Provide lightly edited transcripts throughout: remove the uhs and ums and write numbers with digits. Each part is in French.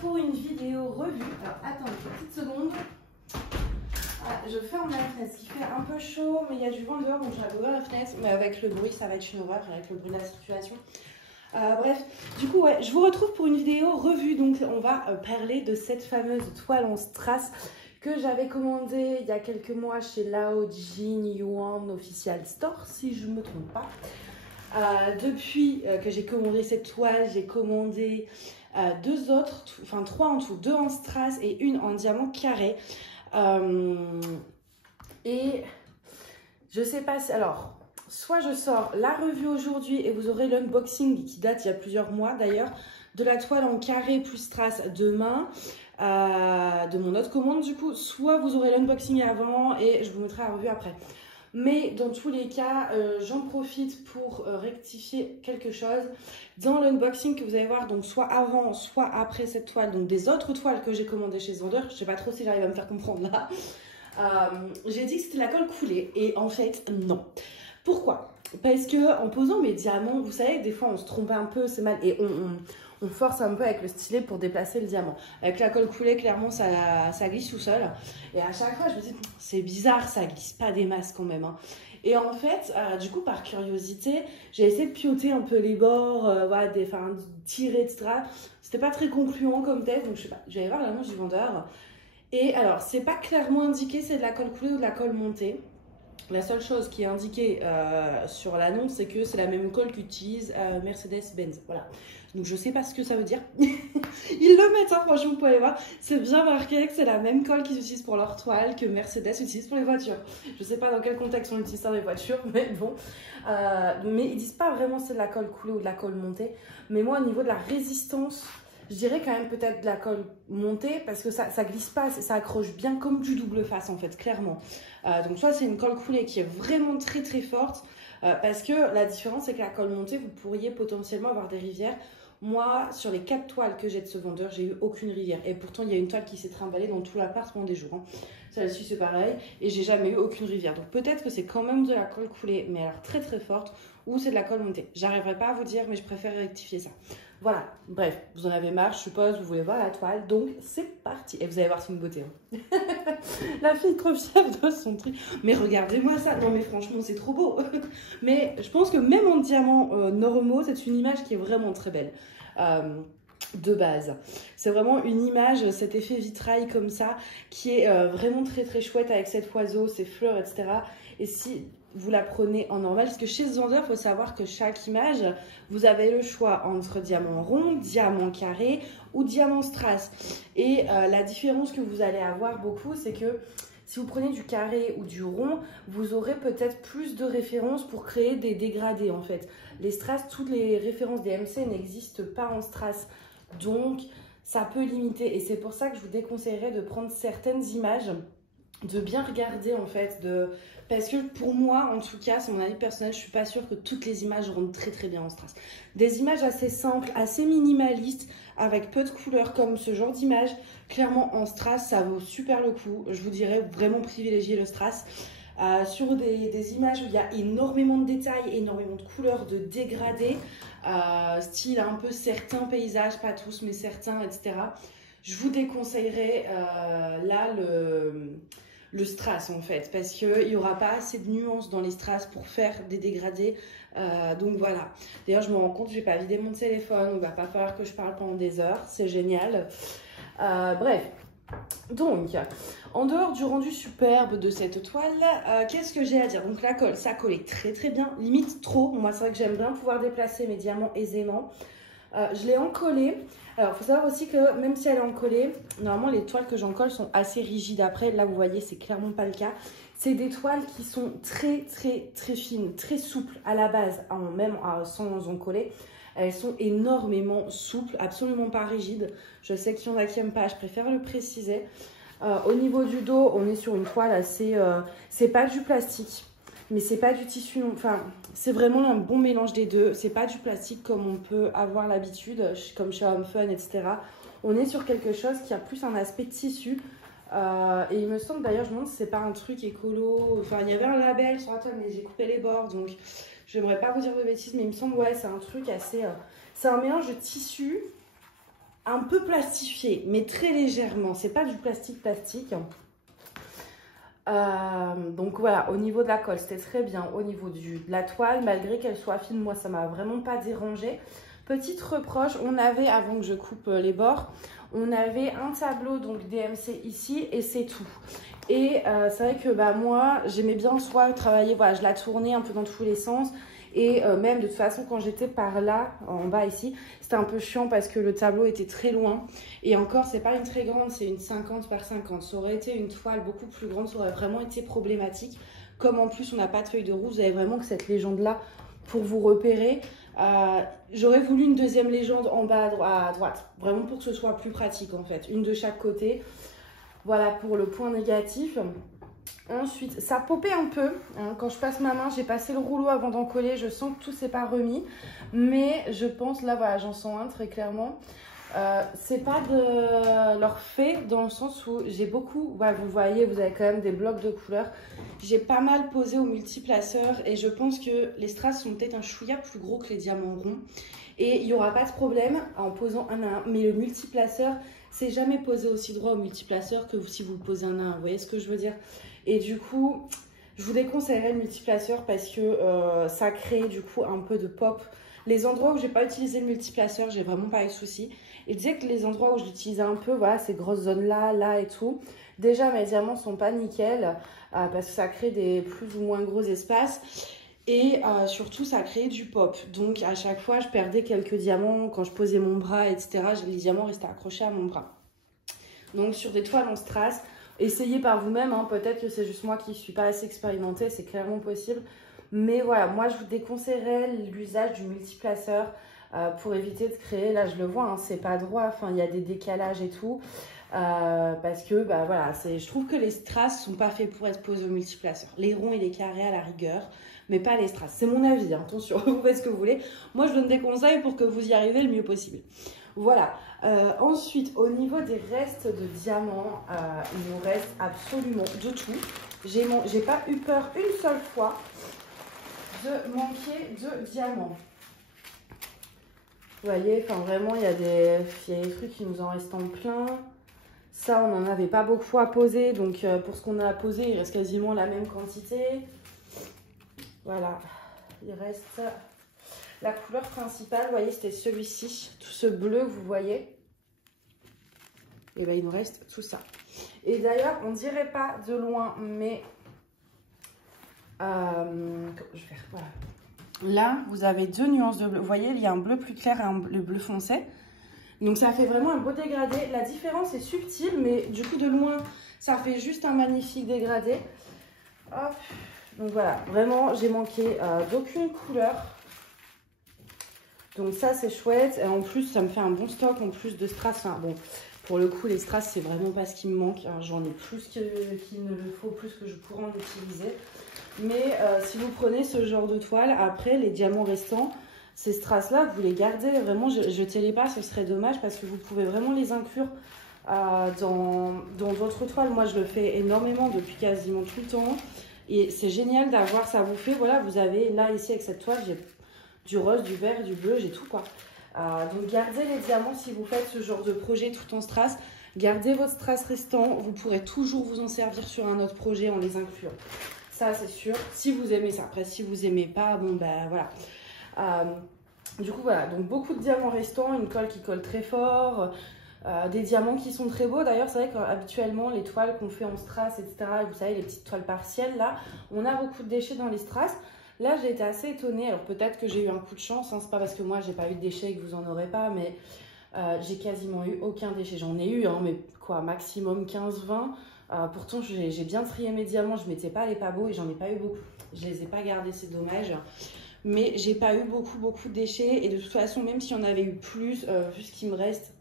pour une vidéo revue. Alors attends une petite seconde. Ah, je ferme la fenêtre, ce qui fait un peu chaud, mais il y a du vent dehors, donc j'ai ouvert la fenêtre. Mais avec le bruit, ça va être une horreur, avec le bruit de la circulation. Bref, du coup, ouais, je vous retrouve pour une vidéo revue. Donc, on va parler de cette fameuse toile en strass que j'avais commandée il y a quelques mois chez Lao Jin Yuan Official Store, si je ne me trompe pas. Depuis que j'ai commandé cette toile, j'ai commandé deux autres, enfin trois en tout, deux en strass et une en diamant carré. Et je sais pas si... Alors, soit je sors la revue aujourd'hui et vous aurez l'unboxing qui date il y a plusieurs mois d'ailleurs, de la toile en carré plus strass demain, de mon autre commande du coup, soit vous aurez l'unboxing avant et je vous mettrai la revue après. Mais dans tous les cas, j'en profite pour rectifier quelque chose. Dans l'unboxing que vous allez voir, donc soit avant, soit après cette toile, donc des autres toiles que j'ai commandées chez ce vendeur, je sais pas trop si j'arrive à me faire comprendre là, j'ai dit que c'était la colle coulée et en fait non. Pourquoi? Parce que en posant mes diamants, vous savez, des fois on se trompe un peu, c'est mal, et on force un peu avec le stylet pour déplacer le diamant. Avec la colle coulée, clairement, ça glisse tout seul. Et à chaque fois, je me dis, c'est bizarre, ça glisse pas des masses quand même. Hein. Et en fait, du coup, par curiosité, j'ai essayé de pioter un peu les bords, voilà, tirer, etc. C'était pas très concluant comme test, donc je sais pas, je vais aller voir l'annonce du vendeur. Et alors, c'est pas clairement indiqué, c'est de la colle coulée ou de la colle montée. La seule chose qui est indiquée sur l'annonce, c'est que c'est la même colle qu'utilise Mercedes-Benz. Voilà. Donc, je sais pas ce que ça veut dire. Ils le mettent, hein, franchement, vous pouvez aller voir. C'est bien marqué que c'est la même colle qu'ils utilisent pour leur toile que Mercedes utilise pour les voitures. Je sais pas dans quel contexte on utilise ça dans les voitures, mais bon. Mais ils disent pas vraiment c'est de la colle coulée ou de la colle montée. Mais moi, au niveau de la résistance, je dirais quand même peut-être de la colle montée parce que ça glisse pas, ça accroche bien comme du double face en fait, clairement. Donc soit c'est une colle coulée qui est vraiment très très forte parce que la différence c'est que la colle montée, vous pourriez potentiellement avoir des rivières. Moi, sur les 4 toiles que j'ai de ce vendeur, j'ai eu aucune rivière. Et pourtant, il y a une toile qui s'est trimballée dans tout l'appart pendant des jours. Hein. Celle-ci, c'est pareil. Et j'ai jamais eu aucune rivière. Donc peut-être que c'est quand même de la colle coulée, mais alors très très forte, ou c'est de la colle montée. J'arriverai pas à vous dire, mais je préfère rectifier ça. Voilà. Bref, vous en avez marre, je suppose, vous voulez voir la toile. Donc c'est parti. Et vous allez voir, c'est une beauté. Hein. La fille trop fière de son truc. Mais regardez-moi ça. Non mais franchement, c'est trop beau. Mais je pense que même en diamant normaux, c'est une image qui est vraiment très belle. De base. C'est vraiment une image, cet effet vitrail comme ça, qui est vraiment très très chouette avec cet oiseau, ses fleurs, etc. Et si vous la prenez en normal, parce que chez ce vendeur, il faut savoir que chaque image, vous avez le choix entre diamant rond, diamant carré ou diamant strass. Et la différence que vous allez avoir beaucoup, c'est que si vous prenez du carré ou du rond, vous aurez peut-être plus de références pour créer des dégradés en fait. Les strass, toutes les références des MC n'existent pas en strass. Donc, ça peut limiter. Et c'est pour ça que je vous déconseillerais de prendre certaines images, de bien regarder en fait. Parce que pour moi, en tout cas, c'est mon avis personnel, je ne suis pas sûre que toutes les images rentrent très très bien en strass. Des images assez simples, assez minimalistes, avec peu de couleurs comme ce genre d'image, clairement en strass, ça vaut super le coup. Je vous dirais vraiment privilégier le strass. Sur des images où il y a énormément de détails, énormément de couleurs, de dégradés, style un peu certains paysages, pas tous mais certains, etc. Je vous déconseillerais là le strass en fait, parce qu'il n'y aura pas assez de nuances dans les strass pour faire des dégradés. Donc voilà. D'ailleurs je me rends compte, je vais pas vider mon téléphone, il va pas falloir que je parle pendant des heures, c'est génial. Bref. Donc, en dehors du rendu superbe de cette toile, qu'est-ce que j'ai à dire? Donc la colle, ça collait très très bien, limite trop. Moi c'est vrai que j'aime bien pouvoir déplacer mes diamants aisément. Je l'ai encollée. Alors il faut savoir aussi que même si elle est encollée, normalement les toiles que j'encolle sont assez rigides. Après là vous voyez c'est clairement pas le cas. C'est des toiles qui sont très très très fines, très souples à la base, même sans encoller. Elles sont énormément souples, absolument pas rigides. Je sais qu'il y en a qui n'aiment pas, je préfère le préciser. Au niveau du dos, on est sur une toile assez... c'est pas du plastique, mais c'est pas du tissu. Enfin, c'est vraiment un bon mélange des deux. C'est pas du plastique comme on peut avoir l'habitude, comme chez Home Fun, etc. On est sur quelque chose qui a plus un aspect tissu. Et il me semble d'ailleurs, je me demande si c'est pas un truc écolo. Enfin, il y avait un label sur la toile, mais j'ai coupé les bords, donc... J'aimerais pas vous dire de bêtises, mais il me semble, ouais, c'est un truc assez... c'est un mélange de tissu un peu plastifié, mais très légèrement. C'est pas du plastique. Donc voilà, au niveau de la colle, c'était très bien. Au niveau de la toile, malgré qu'elle soit fine, moi, ça m'a vraiment pas dérangé. Petite reproche, on avait, avant que je coupe les bords, on avait un tableau donc DMC ici et c'est tout. Et c'est vrai que moi, j'aimais bien soit travailler, voilà, je la tournais un peu dans tous les sens. Et même de toute façon, quand j'étais par là, en bas ici, c'était un peu chiant parce que le tableau était très loin. Et encore, c'est pas une très grande, c'est une 50 par 50. Ça aurait été une toile beaucoup plus grande, ça aurait vraiment été problématique. Comme en plus, on n'a pas de feuille de roue, vous avez vraiment que cette légende-là pour vous repérer. J'aurais voulu une deuxième légende en bas à droite, vraiment pour que ce soit plus pratique en fait, une de chaque côté. Voilà pour le point négatif. Ensuite, ça popait un peu, hein. Quand je passe ma main, j'ai passé le rouleau avant d'en coller, je sens que tout s'est pas remis, mais je pense, là voilà, j'en sens un très clairement. C'est pas de leur fait dans le sens où j'ai beaucoup, voilà, vous voyez, vous avez quand même des blocs de couleurs. J'ai pas mal posé au multiplaceur et je pense que les strass sont peut-être un chouïa plus gros que les diamants ronds. Et il n'y aura pas de problème en posant un à un, mais le multiplaceur, c'est jamais posé aussi droit au multiplaceur que si vous le posez un à un, vous voyez ce que je veux dire? Et du coup, je vous déconseillerais le multiplaceur parce que ça crée du coup un peu de pop. Les endroits où j'ai pas utilisé le multiplaceur, j'ai vraiment pas eu de soucis. Et disais que les endroits où je l'utilisais un peu, voilà, ces grosses zones là et tout. Déjà, mes diamants sont pas nickel parce que ça crée des plus ou moins gros espaces. Et surtout, ça crée du pop. Donc, à chaque fois, je perdais quelques diamants. Quand je posais mon bras, etc., les diamants restaient accrochés à mon bras. Donc, sur des toiles en strass, essayez par vous-même. Hein. Peut-être que c'est juste moi qui ne suis pas assez expérimentée. C'est clairement possible. Mais voilà, moi, je vous déconseillerais l'usage du multiplaceur pour éviter de créer... Là, je le vois, hein, c'est pas droit. Enfin, il y a des décalages et tout. Parce que, voilà, je trouve que les strass sont pas faits pour être posés au multiplaceur. Les ronds et les carrés à la rigueur, mais pas les strass. C'est mon avis, hein. Attention, vous faites ce que vous voulez. Moi, je donne des conseils pour que vous y arrivez le mieux possible. Voilà. Ensuite, au niveau des restes de diamants, il nous reste absolument de tout. J'ai pas eu peur une seule fois de manquer de diamants. Vous voyez, enfin vraiment, il y a des trucs qui nous en restent en plein. Ça, on n'en avait pas beaucoup à poser. Donc, pour ce qu'on a à poser, il reste quasiment la même quantité. Voilà. Il reste la couleur principale. Vous voyez, c'était celui-ci. Tout ce bleu que vous voyez. Et bien, il nous reste tout ça. Et d'ailleurs, on dirait pas de loin, mais... je vais faire, voilà. Là, vous avez deux nuances de bleu. Vous voyez, il y a un bleu plus clair et le bleu foncé. Donc ça fait vraiment un beau dégradé. La différence est subtile, mais du coup de loin, ça fait juste un magnifique dégradé. Hop. Donc voilà, vraiment, j'ai manqué d'aucune couleur. Donc ça, c'est chouette. Et en plus, ça me fait un bon stock en plus de strass. Enfin bon, pour le coup, les strass, c'est vraiment pas ce qui me manque. J'en ai plus qu'il ne le faut, plus que je pourrais en utiliser. Mais si vous prenez ce genre de toile, après, les diamants restants, ces strass-là, vous les gardez, vraiment, jetez-les pas, ce serait dommage parce que vous pouvez vraiment les inclure dans votre toile. Moi, je le fais énormément depuis quasiment tout le temps. Et c'est génial d'avoir, ça vous fait, voilà, vous avez là, ici, avec cette toile, j'ai du rose, du vert, du bleu, j'ai tout, quoi. Donc, gardez les diamants si vous faites ce genre de projet tout en strass. Gardez votre strass restant, vous pourrez toujours vous en servir sur un autre projet en les incluant. Ça, c'est sûr, si vous aimez ça. Après, si vous aimez pas, bon, ben, voilà. Du coup voilà, donc beaucoup de diamants restants, une colle qui colle très fort, des diamants qui sont très beaux. D'ailleurs c'est vrai qu'habituellement les toiles qu'on fait en strass, etc., vous savez les petites toiles partielles là, on a beaucoup de déchets dans les strass. Là j'ai été assez étonnée, alors peut-être que j'ai eu un coup de chance, hein, c'est pas parce que moi j'ai pas eu de déchets et que vous en aurez pas, mais j'ai quasiment eu aucun déchet. J'en ai eu, hein, mais quoi, maximum 15-20. Pourtant j'ai bien trié mes diamants, je mettais pas les pas beaux et j'en ai pas eu beaucoup. Je les ai pas gardés, c'est dommage. Mais j'ai pas eu beaucoup de déchets. Et de toute façon, même s'il y en avait eu plus, vu ce qui me reste,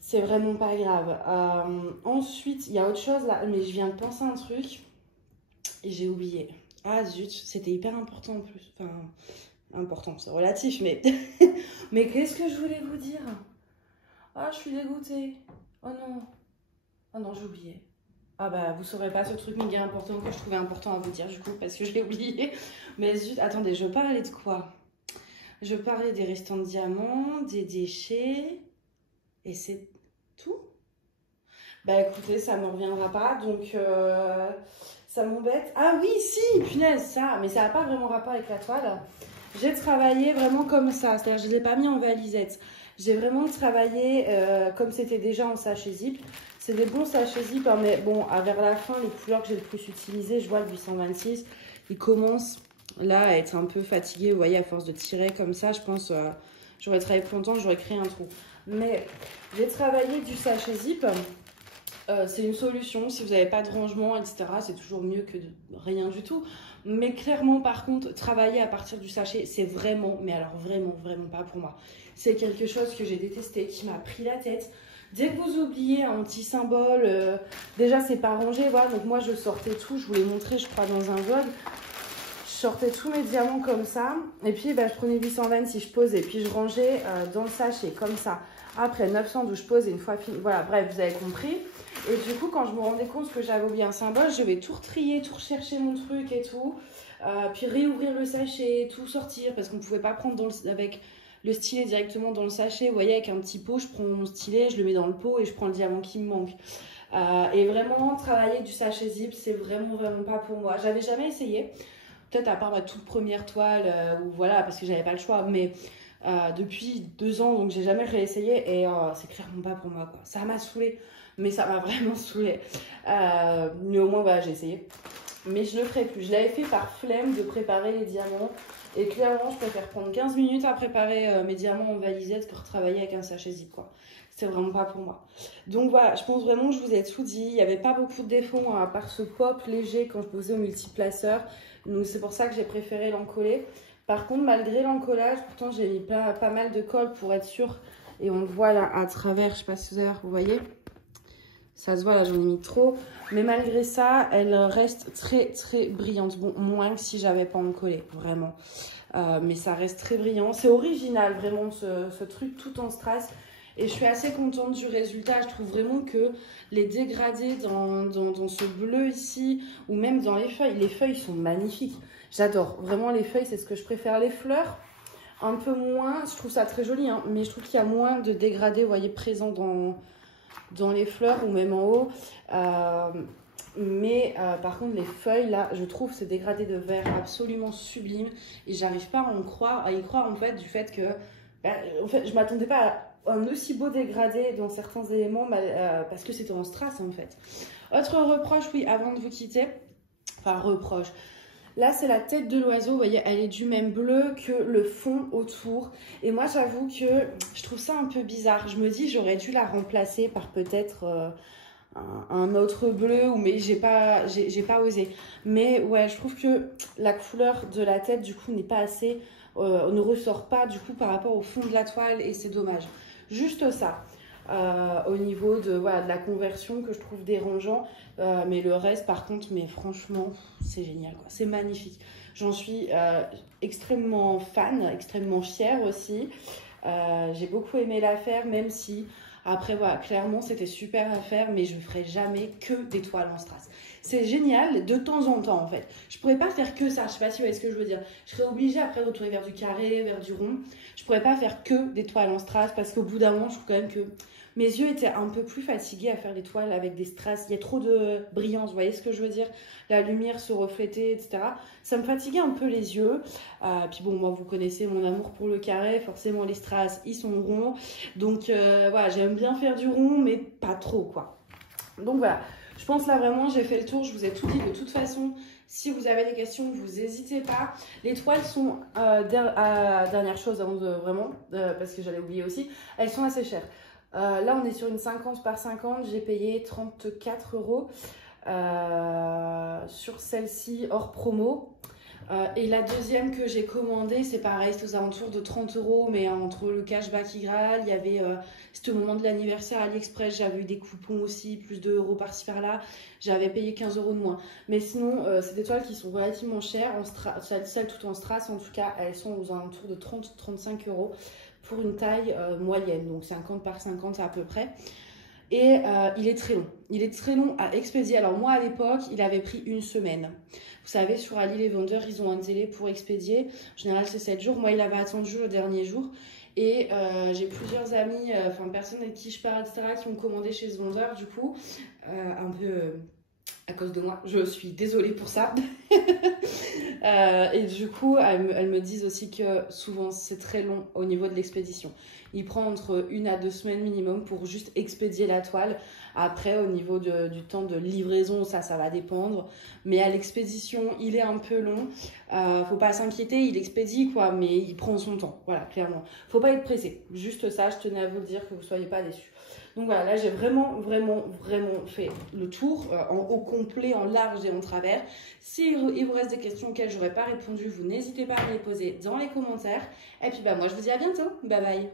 c'est vraiment pas grave. Ensuite, il y a autre chose là. Mais je viens de penser à un truc. Et j'ai oublié. Ah zut, c'était hyper important en plus. Enfin, important, c'est relatif, mais... mais qu'est-ce que je voulais vous dire? Ah, je suis dégoûtée. Oh non. Oh non, j'ai oublié. Ah bah vous saurez pas ce truc méga important que je trouvais important à vous dire du coup parce que je l'ai oublié. Mais zut, attendez, je parlais de quoi? Je parlais des restants de diamants, des déchets. Et c'est tout. Bah écoutez, ça me reviendra pas, donc ça m'embête. Ah oui, si, punaise, ça, mais ça n'a pas vraiment rapport avec la toile. J'ai travaillé vraiment comme ça, c'est-à-dire je ne l'ai pas mis en valisette. J'ai vraiment travaillé comme c'était déjà en sachet zip. C'est des bons sachets zip, hein, mais bon, vers la fin, les couleurs que j'ai le plus utilisées, je vois le 826, il commence là à être un peu fatigué, vous voyez, à force de tirer comme ça, je pense, j'aurais travaillé plus longtemps, j'aurais créé un trou. Mais j'ai travaillé du sachet zip. C'est une solution si vous n'avez pas de rangement, etc. C'est toujours mieux que de rien du tout. Mais clairement, par contre, travailler à partir du sachet, c'est vraiment, mais alors vraiment, vraiment pas pour moi. C'est quelque chose que j'ai détesté, qui m'a pris la tête. Dès que vous oubliez un petit symbole, déjà c'est pas rangé, voilà. Donc moi je sortais tout, je vous l'ai montré, je crois, dans un vlog. Je sortais tous mes diamants comme ça. Et puis bah, je prenais 820 si je posais. Et puis je rangeais dans le sachet, comme ça. Après 912, je pose et une fois fini. Voilà, bref, vous avez compris. Et du coup, quand je me rendais compte que j'avais oublié un symbole, je vais tout retrier, tout rechercher mon truc et tout. Puis réouvrir le sachet, tout sortir. Parce qu'on ne pouvait pas prendre avec le stylet directement dans le sachet. Vous voyez, avec un petit pot, je prends mon stylet, je le mets dans le pot et je prends le diamant qui me manque. Et vraiment, travailler du sachet zip, c'est vraiment, vraiment pas pour moi. J'avais jamais essayé. Peut-être à part ma toute première toile, ou voilà, parce que j'avais pas le choix. Mais depuis 2 ans, donc j'ai jamais réessayé. Et c'est clairement pas pour moi, quoi. Ça m'a saoulée. Mais ça m'a vraiment saoulée. Mais au moins, voilà, j'ai essayé. Mais je le ferai plus. Je l'avais fait par flemme de préparer les diamants. Et clairement, je préfère prendre 15 minutes à préparer mes diamants en valisette que retravailler avec un sachet zip, quoi. C'est vraiment pas pour moi. Donc voilà, je pense vraiment que je vous ai tout dit. Il n'y avait pas beaucoup de défauts, hein, à part ce pop léger quand je posais au multiplaceur. Donc c'est pour ça que j'ai préféré l'encoller. Par contre, malgré l'encollage, pourtant j'ai mis pas mal de colle pour être sûre. Et on le voit là à travers, je sais pas si vous voyez. Ça se voit, là, j'en ai mis trop. Mais malgré ça, elle reste très, très brillante. Bon, moins que si j'avais pas encollé, vraiment. Mais ça reste très brillant. C'est original, vraiment, ce truc tout en strass. Et je suis assez contente du résultat. Je trouve vraiment que les dégradés dans ce bleu ici, ou même dans les feuilles sont magnifiques. J'adore. Vraiment, les feuilles, c'est ce que je préfère. Les fleurs, un peu moins. Je trouve ça très joli, hein, mais je trouve qu'il y a moins de dégradés, vous voyez, présents dans les fleurs ou même en haut. Par contre, les feuilles, là, je trouve ce dégradé de vert absolument sublime. Et j'arrive pas à y croire, en fait, du fait que... en fait, je m'attendais pas à un aussi beau dégradé dans certains éléments, parce que c'était en strass, en fait. Autre reproche, oui, avant de vous quitter. Enfin, reproche. Là, c'est la tête de l'oiseau, vous voyez, elle est du même bleu que le fond autour. Et moi, j'avoue que je trouve ça un peu bizarre. Je me dis, j'aurais dû la remplacer par peut-être un autre bleu, mais j'ai pas osé. Mais ouais, je trouve que la couleur de la tête, du coup, n'est pas assez... ne ressort pas, du coup, par rapport au fond de la toile, et c'est dommage. Juste ça. Au niveau de la conversion que je trouve dérangeant, mais le reste par contre, mais franchement c'est génial, quoi. C'est magnifique, j'en suis extrêmement fan, extrêmement fière aussi. J'ai beaucoup aimé la faire, même si après voilà, clairement c'était super à faire, mais je ne ferai jamais que des toiles en strass. C'est génial de temps en temps, en fait. Je pourrais pas faire que ça, je sais pas si vous voyez ce que je veux dire. Je serais obligée après de retourner vers du carré, vers du rond. Je pourrais pas faire que des toiles en strass, parce qu'au bout d'un moment, je trouve quand même que mes yeux étaient un peu plus fatigués à faire des toiles avec des strass. Il y a trop de brillance, vous voyez ce que je veux dire? La lumière se reflétait, etc. Ça me fatiguait un peu les yeux. Puis bon, moi, vous connaissez mon amour pour le carré. Forcément, les strass, ils sont ronds. Donc voilà, j'aime bien faire du rond, mais pas trop, quoi. Donc voilà, je pense là vraiment, j'ai fait le tour. Je vous ai tout dit de toute façon. Si vous avez des questions, vous n'hésitez pas. Les toiles sont, dernière chose avant de vraiment, parce que j'allais oublier aussi, elles sont assez chères. Là, on est sur une 50 par 50. J'ai payé 34 € sur celle-ci hors promo. Et la deuxième que j'ai commandée, c'est pareil, c'est aux alentours de 30 €, mais entre le cashback Igral, il y avait, c'était au moment de l'anniversaire AliExpress, j'avais eu des coupons aussi, plus de euros par-ci par-là, j'avais payé 15 € de moins. Mais sinon, c'est des toiles qui sont relativement chères, celles tout en strass en tout cas, elles sont aux alentours de 30-35 € pour une taille moyenne, donc 50 par 50 à peu près. Et il est très long. Il est très long à expédier. Alors moi, à l'époque, il avait pris 1 semaine. Vous savez, sur Ali, les vendeurs, ils ont un délai pour expédier. En général, c'est 7 jours. Moi, il avait attendu le dernier jour. Et j'ai plusieurs amis, enfin personnes avec qui je parle, etc., qui ont commandé chez ce vendeur, du coup, un peu à cause de moi. Je suis désolée pour ça. Et du coup, elles me disent aussi que souvent c'est très long au niveau de l'expédition. Il prend entre 1 à 2 semaines minimum pour juste expédier la toile. Après, au niveau du temps de livraison, ça va dépendre. Mais à l'expédition, il est un peu long. Faut pas s'inquiéter, il expédie quoi, mais il prend son temps. Voilà, clairement. Faut pas être pressé. Juste ça, je tenais à vous le dire, que vous soyez pas déçus. Donc voilà, là j'ai vraiment fait le tour au complet, en large et en travers. Si il vous reste des questions auxquelles j'aurais pas répondu, vous n'hésitez pas à me les poser dans les commentaires. Et puis bah moi je vous dis à bientôt. Bye bye.